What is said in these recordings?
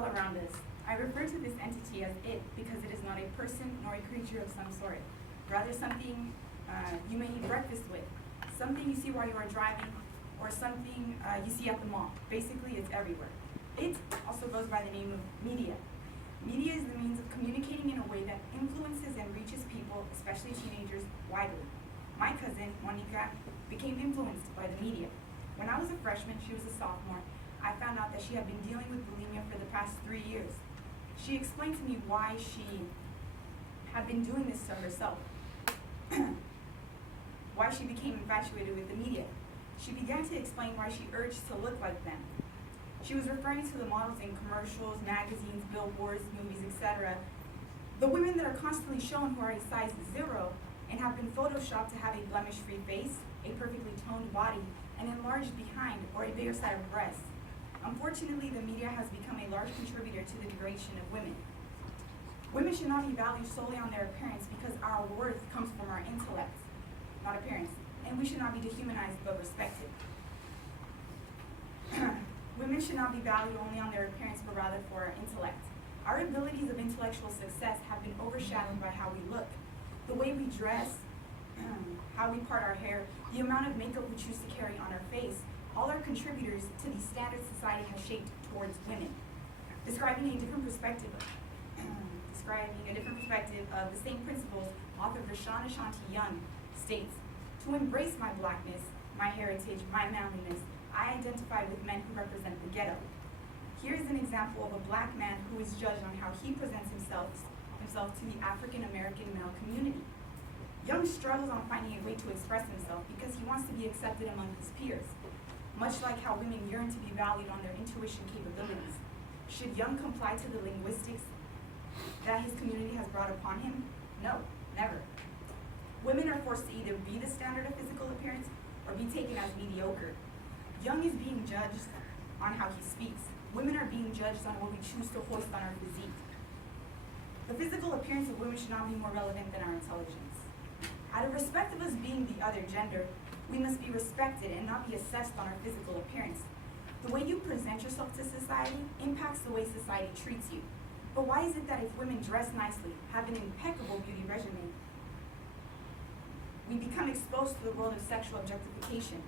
all around us. I refer to this entity as it because it is not a person nor a creature of some sort, rather something you may eat breakfast with, something you see while you are driving, or something you see at the mall. Basically, it's everywhere. It also goes by the name of media. Media is the means of communicating in a way that influences and reaches people, especially teenagers, widely. My cousin, Monica, became influenced by the media. When I was a freshman, she was a sophomore, I found out that she had been dealing with bulimia for the past 3 years. She explained to me why she had been doing this to herself, why she became infatuated with the media. She began to explain why she urged to look like them. She was referring to the models in commercials, magazines, billboards, movies, etc. The women that are constantly shown who are a size 0 and have been photoshopped to have a blemish-free face, a perfectly toned body, an enlarged behind, or a bigger side of breasts. Unfortunately, the media has become a large contributor to the degradation of women. Women should not be valued solely on their appearance because our worth comes from our intellect, not appearance, and we should not be dehumanized but respected. Women should not be valued only on their appearance but rather for our intellect. Our abilities of intellectual success have been overshadowed by how we look, the way we dress, how we part our hair, the amount of makeup we choose to carry on our face. All are contributors to the standards society has shaped towards women. Describing a different perspective of the same principles, author Rashawn Ashanti Young states, "To embrace my blackness, my heritage, my manliness, I identify with men who represent the ghetto." Here is an example of a black man who is judged on how he presents himself to the African American male community. Young struggles on finding a way to express himself because he wants to be accepted among his peers. Much like how women yearn to be valued on their intuition capabilities. Should Young comply to the linguistics that his community has brought upon him? No, never. Women are forced to either be the standard of physical appearance or be taken as mediocre. Young is being judged on how he speaks. Women are being judged on what we choose to hoist on our physique. The physical appearance of women should not be more relevant than our intelligence. Out of respect of us being the other gender, we must be respected and not be assessed on our physical appearance. The way you present yourself to society impacts the way society treats you. But why is it that if women dress nicely, have an impeccable beauty regimen, we become exposed to the world of sexual objectification?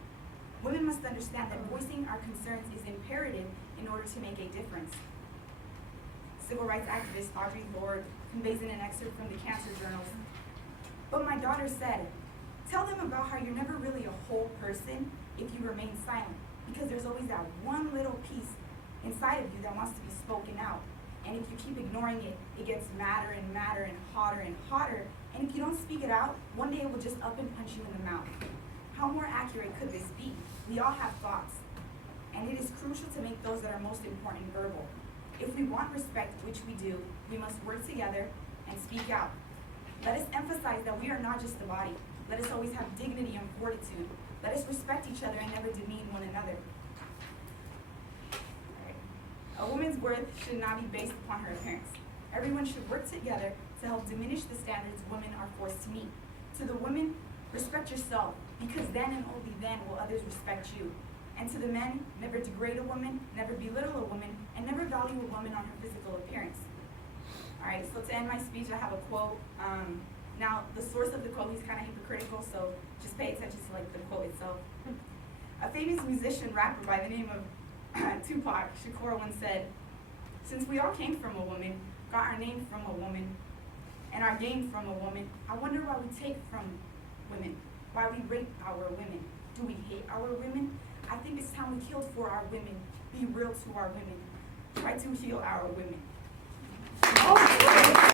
Women must understand that voicing our concerns is imperative in order to make a difference. Civil rights activist Audre Lorde conveys in an excerpt from the Cancer Journals, "But my daughter said, tell them about how you're never really a whole person if you remain silent, because there's always that one little piece inside of you that wants to be spoken out. And if you keep ignoring it, it gets madder and madder and hotter. And if you don't speak it out, one day it will just up and punch you in the mouth." How more accurate could this be? We all have thoughts, and it is crucial to make those that are most important verbal. If we want respect, which we do, we must work together and speak out. Let us emphasize that we are not just the body. Let us always have dignity and fortitude. Let us respect each other and never demean one another. A woman's worth should not be based upon her appearance. Everyone should work together to help diminish the standards women are forced to meet. To the women, respect yourself, because then and only then will others respect you. And to the men, never degrade a woman, never belittle a woman, and never value a woman on her physical appearance. All right, so to end my speech, I have a quote. Now, the source of the quote is kind of hypocritical, so just pay attention to the quote itself. A famous musician rapper by the name of Tupac Shakur once said, "Since we all came from a woman, got our name from a woman, and our game from a woman, I wonder why we take from women, why we rape our women. Do we hate our women? I think it's time we killed for our women. Be real to our women. Try to heal our women."